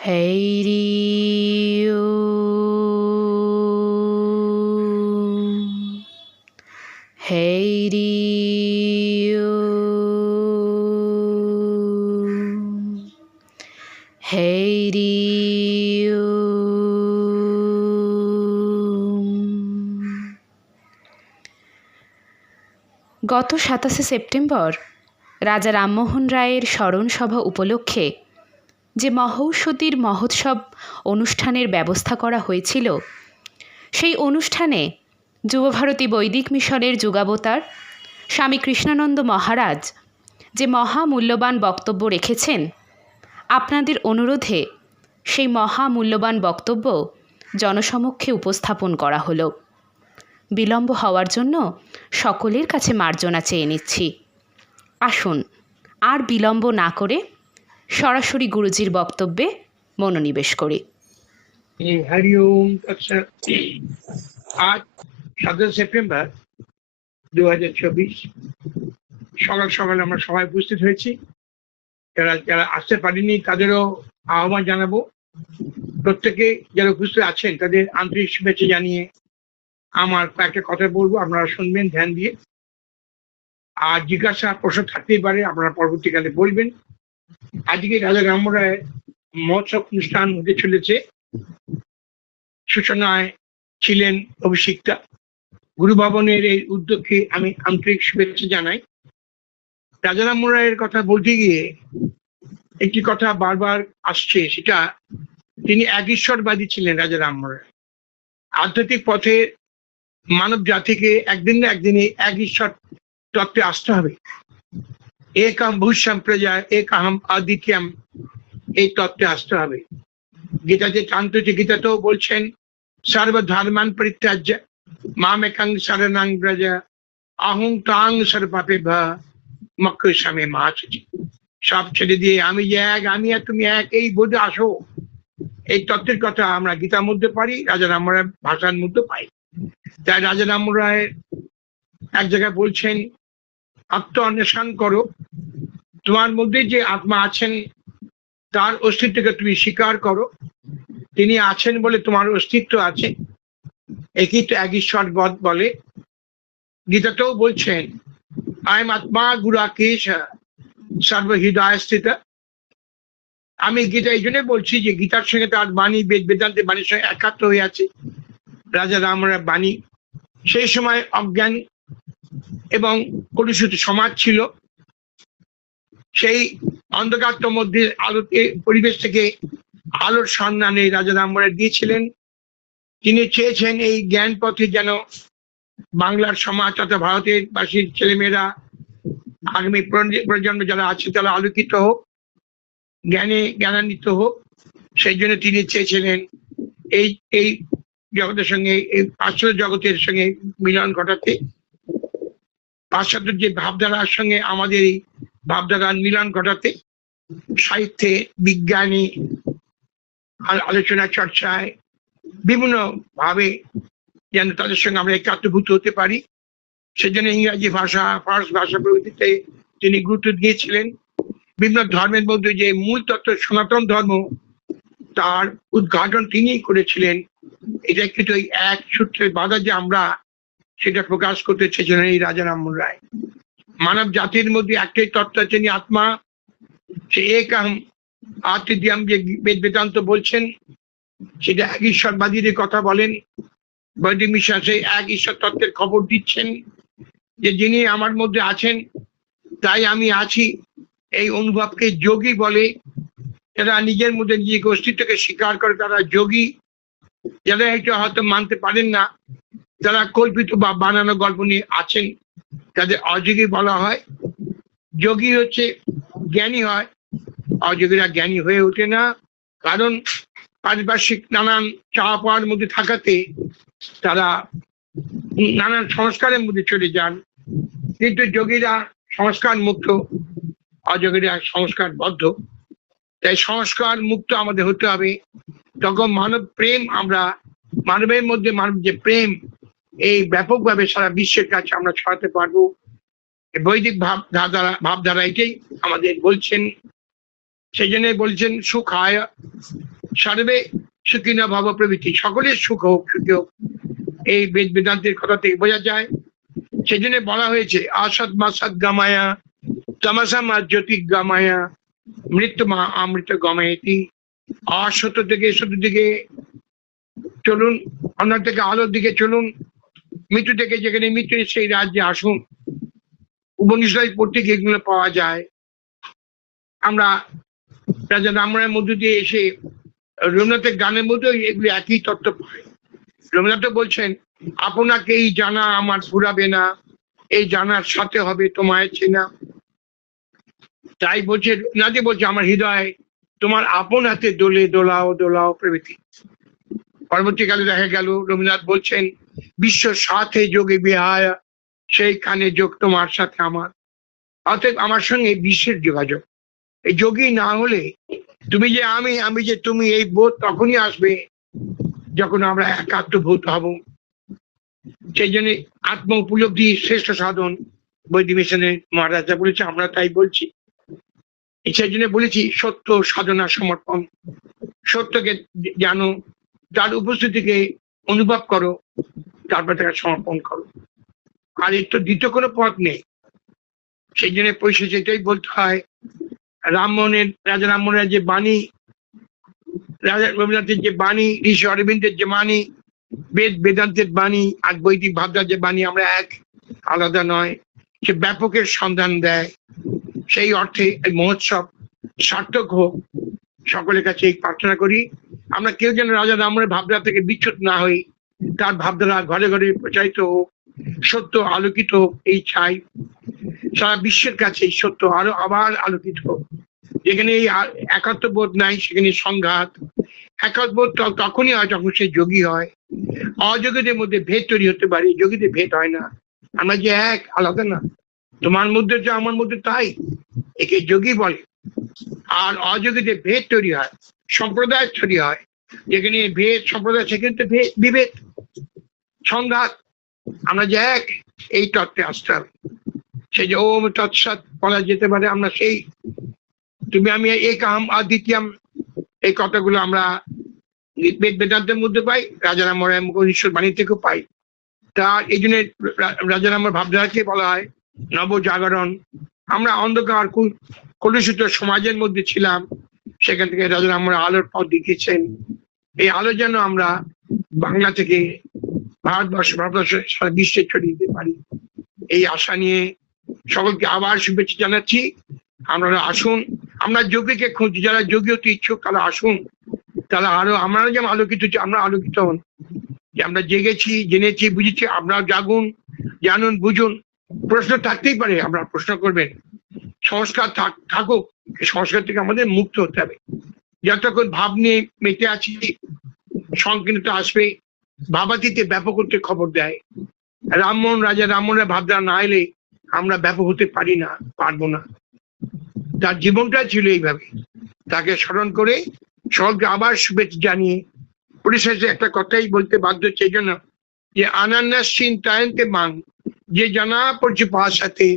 Heirio. Heirio. Heirio. গত 27 September রাজা রামমোহন রায়ের স্মরণ সভা উপলক্ষে যে মহৌষধির মহোৎসব অনুষ্ঠানের ব্যবস্থা করা হয়েছিল, সেই অনুষ্ঠানে যুবভারতী বৈদিক মিশনের যুগাবতার স্বামী কৃষ্ণানন্দ মহারাজ যে মহামূল্যবান বক্তব্য রেখেছেন, আপনাদের অনুরোধে সেই মহামূল্যবান বক্তব্য জনসমক্ষে উপস্থাপন করা হলো। বিলম্ব হওয়ার জন্য সকলের কাছে মার্জনা চেয়ে নিচ্ছি। আসুন আর বিলম্ব না করে সরাসরি গুরুজির বক্তব্যে মনোনিবেশ করি। হরি ওম। আজ 7 সেপ্টেম্বর 2024 সকাল সকাল আমরা সবাই উপস্থিত হয়েছি। যারা আসতে পারেনি তাদেরও আহ্বান জানাবো। প্রত্যেকে যারা উপস্থিত আছেন তাদের আন্তরিক শুভেচ্ছা জানিয়ে আমার কয়েকটা কথা বলবো, আপনারা শুনবেন ধ্যান দিয়ে। আর জিজ্ঞাসা প্রশ্ন থাকতেই পারে, আপনারা পরবর্তীকালে বলবেন। আজকে রাজা রামমোহন রায়ের মহোৎসব অনুষ্ঠান হতে চলেছে। সূচনায় ছিলেন অভিষিক্তা। গুরু ভবনের এই উদ্যোগকে আমি আন্তরিক শুভেচ্ছা জানাই। রাজা রামমোহন রায়ের কথা বলতে গিয়ে একটি কথা বারবার আসছে, সেটা তিনি এক ঈশ্বরবাদী ছিলেন। রাজা রামমোহন রায় আধ্যাত্মিক পথে মানব জাতিকে একদিন না একদিনে এক ঈশ্বর তত্ত্বে আসতে হবে। একম ভূষম প্রজা একহম আদিত্যম, এই তত্ত্বে আসতে হবে। গীতাতে চান্তরিক গীতাতেও বলছেন সর্বধর্মান পরিত্যাজ্য মামেকং শরণং ব্রজ অহং তাং সর্বপাপেভ্যঃ মোক্ষয়িষ্যামি মা শুচি। সব ছেড়ে দিয়ে আমি যে এক, আমি আর তুমি এক, এই বোধে আসো। এই তত্ত্বের কথা আমরা গীতার মধ্যে পারি, রাজা রামমোহন রায়ের ভাষার মধ্যে পাই। তাই রাজা রামমোহন রায় এক জায়গায় বলছেন, আত্ম অন্বেষণ করো। তোমার মধ্যে যে আত্মা আছেন তার অস্তিত্বকে তুমি স্বীকার করো। তিনি আছেন বলে তোমার অস্তিত্ব আছে। একই তো এক ঈশ্বর বলে। গীতাতেও বলছেন আইম আত্মা গুরাকেশ সর্বহৃদয় স্থিত। আমি গীতা এই জন্য বলছি যে গীতার সঙ্গে তার বাণী, বেদান্তের বাণীর সঙ্গে একাত্ম হয়ে আছে রাজা রামমোহন রায়ের বাণী। সেই সময় অজ্ঞান এবং কলুষিত সমাজ ছিল। সেই অন্ধকারটার মধ্যে আলোতে পরিবেশ থেকে আলোর সন্ধানে রাজা রামমোহন রায় দিয়েছিলেন। তিনি চেয়েছেন এই জ্ঞান পথে যেন বাংলার সমাজ তথা ভারতের বাসীর ছেলেমেয়েরা, আগামী প্রজন্ম যারা আছে তারা আলোকিত হোক, জ্ঞানান্বিত হোক। সেই জন্য তিনি চেয়েছিলেন এই জগতের সঙ্গে, এই পাশ্চাত্য জগতের সঙ্গে মিলন ঘটাতে। পাশ্চাত্য যে ভাবধারার সঙ্গে আমাদের এই ভাবধারার মিলন ঘটাতে, সাহিত্যে, বিজ্ঞানী, আলোচনা চর্চায় বিভিন্ন ভাবে যেন তাদের সঙ্গে আমরা একাত্মভূত হতে পারি। সেজন্য ইংরাজি ভাষা, ফার্সি ভাষা প্রভৃতিতে তিনি গুরুত্ব দিয়েছিলেন। বিভিন্ন ধর্মের মধ্যে যে মূল তত্ত্ব সনাতন ধর্ম, তার উদ্ঘাটন তিনিই করেছিলেন। এটা কিন্তু এক সূত্রের বাধা যে আমরা সেটা প্রকাশ করতে চেয়েছিলেন এই রাজা রামমোহন রায়। মানব জাতির মধ্যে একটাই তত্ত্ব আছে, আত্মা। সে একম আত্মীয়ম যে বেদান্ত বলছেন, সেটা এক ঈশ্বরবাদীদের কথা বলেন। বৈদিক বিশ্বাসে এক ঈশ্বর তত্ত্বের খবর দিচ্ছেন যে যিনি আমার মধ্যে আছেন তাই আমি আছি। এই অনুভবকে যোগী বলে। যারা নিজের মধ্যে নিজেকে অস্তিত্বকে স্বীকার করে তারা যোগী। যারা এটা হয়তো মানতে পারেন না, যারা কল্পিত বা বানানো গল্প নিয়ে আছেন, তাদের অযোগী বলা হয়। যোগী হচ্ছে জ্ঞানী হয়, অযোগীরা জ্ঞানী হয়ে ওঠে না। কারণ পারিপার্শ্বিক নানান চাওয়া পাওয়ার মধ্যে থাকাতে তারা নানান সংস্কারের মধ্যে চলে যান। কিন্তু যোগীরা সংস্কার মুক্ত, অযোগীরা সংস্কারবদ্ধ। তাই সংস্কার মুক্ত আমাদের হতে হবে। তখন মানব প্রেম, আমরা মানবের মধ্যে মানব যে প্রেম, এই ব্যাপকভাবে সারা বিশ্বের কাছে আমরা ছড়াতে পারবো। বৈদিক ভাবধারা এটাই আমাদের বলছেন। সেই জন্য বলছেন সুখায় সর্বে সুখিনা ভব প্রভৃতি, সকলের সুখ হোক, সুখী হোক, এই বেদ বেদান্তের কথা থেকে বোঝা যায়। সেই জন্য বলা হয়েছে আসৎ মাসাদ গামায়া তামাসা মা জ্যোতি গামায়া মৃত্যু মা অমৃত গমায়তি। অসত্য থেকে সত্য দিকে চলুন, অন্যান্য থেকে আলোর দিকে চলুন, মৃত্যু থেকে যেখানে মৃত্যু সেই রাজ্যে আসুন। উপনিষদ পড়তে গিয়ে এগুলো পাওয়া যায়। আমরা রাজা রামরায়ের মধ্য দিয়ে এসে রবীন্দ্রনাথের গানের মধ্যে এগুলি একই তত্ত্ব পাই। রবীন্দ্রনাথ বলছেন আপনাকে এই জানা আমার ফুরাবে না, এই জানার সাথে হবে তোমায় চেনা। তাই বলছে রবীন্দ্রনাথ বলছে আমার হৃদয় তোমার আপন হাতে দোলে দোলাও দোলাও প্রভৃতি। পরবর্তীকালে দেখা গেল রবীন্দ্রনাথ বলছেন বিশ্ব সাথে যোগে বিহায়, সেইখানে যোগ তোমার সাথে আমার। অতএব আমার সঙ্গে বিশ্বের যোগাযোগ। এই যোগী না হলে তুমি যে আমি, আমি যে তুমি, এই বোধ তখনই আসবে যখন আমরা একাত্মভূত হব। সেই জন্য আত্ম উপলব্ধি শ্রেষ্ঠ সাধন বৈদিক মিশনের মহারাজা বলেছে, আমরা তাই বলছি। সেই জন্য বলেছি সত্য সাধনা সমর্পণ। সত্যকে জানো, তার উপস্থিতিকে অনুভব করো, তারপর তাকে সমর্পণ করো। আর এর তো দ্বিতীয় কোনো পথ নেই। সেই জন্য পরিশেষে এটাই বলতে হয়, রামমোহনের রাজা রামমোহনের যে বাণী, রাজা রবীন্দ্রনাথের যে বাণী, ঋষি অরবিন্দের যে বাণী, বেদ বেদান্তের বাণী আর বৈদিক ভাবনার যে বাণী, আমরা এক, আলাদা নয়। সে ব্যাপকের সন্ধান দেয়। সেই অর্থে এই মহোৎসব সার্থক হোক, সকলের কাছে এই প্রার্থনা করি। আমরা কেউ যেন রাজা রামমোহনের ভাবনা থেকে বিচ্যুত না হই, তার ভাবধারা ঘরে ঘরে প্রচারিত হোক, সত্য আলোকিত হোক, এই চাই। সারা বিশ্বের কাছে এই সত্য আরো আবার আলোকিত হোক। যেখানে এই একাত্মবোধ নাই সেখানে সংঘাত। একাত্মবোধ তখনই হয় যখন সে যোগী হয়। অযোগীদের মধ্যে ভেদ তৈরি হতে পারে, যোগীদের ভেদ হয় না। আমরা যে এক, আলাদা না। তোমার মধ্যে যে আমার মধ্যে তাই, একে যোগী বলে। আর অযোগীদের ভেদ তৈরি হয়, সম্প্রদায় তৈরি হয়। যেখানে ভেদ সম্প্রদায়, সেখানে তো বিভেদ, সংঘাত। আমরা যে এক, এই তত্ত্বে আসতে হবে। সেই যে ওম তৎসৎ বলা যেতে পারে, আমরা সেই তুমি আমি একাম আদিত্যম, এই কথাগুলো আমরা বেদ বেদান্তের মধ্যে পাই, রাজা রামমোহনের মুখনিশ্বর বাণী থেকেও পাই। তা এই জন্য রাজা রামমোহন ভাবধারাকে বলা হয় নবজাগরণ। আমরা অন্ধকার কলুষিত সমাজের মধ্যে ছিলাম, সেখান থেকে রাজা রামমোহন আলোর পথ দেখিয়েছেন। এই আলো যেন আমরা বাংলা থেকে ভারতবর্ষ সারা বিশ্বে ছড়িয়ে দিতে পারি, এই আশা নিয়ে সকলকে আবার শুভেচ্ছা জানাচ্ছি। আপনারা আসুন, আমরা যোগীকে খুঁজি, যারা যোগী হতে ইচ্ছুক তারা আসুন। তারা আরো, আমরা যেমন আলোকিত হচ্ছি, আমরা আলোকিত হন। যে আমরা জেগেছি, জেনেছি, বুঝেছি, আপনারা জাগুন, জানুন, বুঝুন। প্রশ্ন থাকতেই পারে, আপনারা প্রশ্ন করবেন। সংস্কার থাকুক, সংস্কার থেকে আমাদের মুক্ত হতে হবে। যতক্ষণ ভাব নিয়ে মেতে আছি, সংকীর্ণতা আসবে। ভাবাতীতে ব্যাপক হতে খবর দেয়। রামমোহন রাজা রামমোহনের ভাবধারা না এলে আমরা ব্যাপক হতে পারি না, পারবো না। তার জীবনটা ছিল এইভাবে। তাকে স্মরণ করে সকলকে আবার শুভেচ্ছা জানিয়ে পরিশেষে একটা কথাই বলতে বাধ্য হচ্ছে, এই জন্য যে আনান্যাস চিন্তায়ন্তে মাং, যে জানা পড়ছে পাশাতে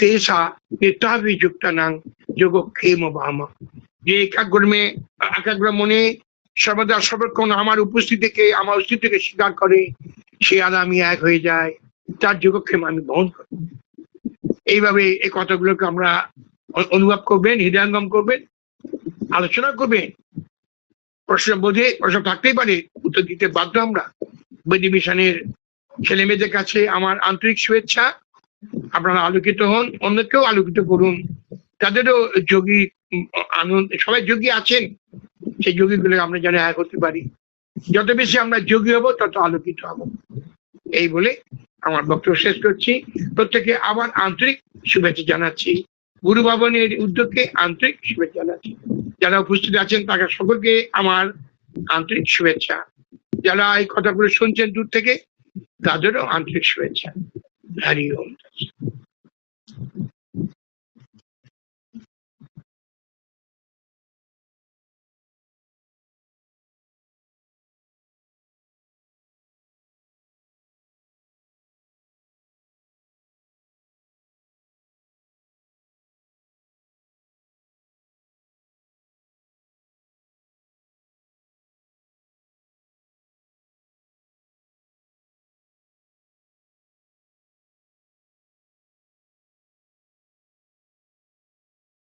তেসা নিত্যাভিযুক্ত নাং যোগক্ষেম বামা। যে একাগ্র মনে সর্বদা সর্বক্ষণ আমার উপস্থিতিকে, আমার অস্তিত্বকে স্বীকার করে, সে আর আমি এক হয়ে যায়, তার যোগক্ষেম আমি বহন করি। এইভাবে এই কথাগুলোকে আমরা অনুভব করবেন, হৃদয়ঙ্গম করবেন, আলোচনা করবেন। প্রশ্ন বোধে প্রশ্ন থাকতেই পারে, উত্তর দিতে বাধ্য আমরা। বৈদিক মিশনের ছেলে মেয়েদের কাছে আমার আন্তরিক শুভেচ্ছা। আপনারা আলোকিত হন, অন্যকেও আলোকিত করুন, তাদেরও যোগী আনন্দ। সবাই যোগী আছেন, সেই যোগীগুলো আমরা যেন এক হতে পারি। যত বেশি আমরা যোগী হব, তত আলোকিত হব। এই বলে আমার বক্তব্য শেষ করছি। প্রত্যেকে আবার আন্তরিক শুভেচ্ছা জানাচ্ছি। গুরু ভবনের উদ্যোগকে আন্তরিক শুভেচ্ছা জানাচ্ছি। যারা উপস্থিত আছেন তাকে সকলকে আমার আন্তরিক শুভেচ্ছা। যারা এই কথাগুলো শুনছেন দূর থেকে, তাদেরও আন্তরিক শুভেচ্ছা। হরি ওম।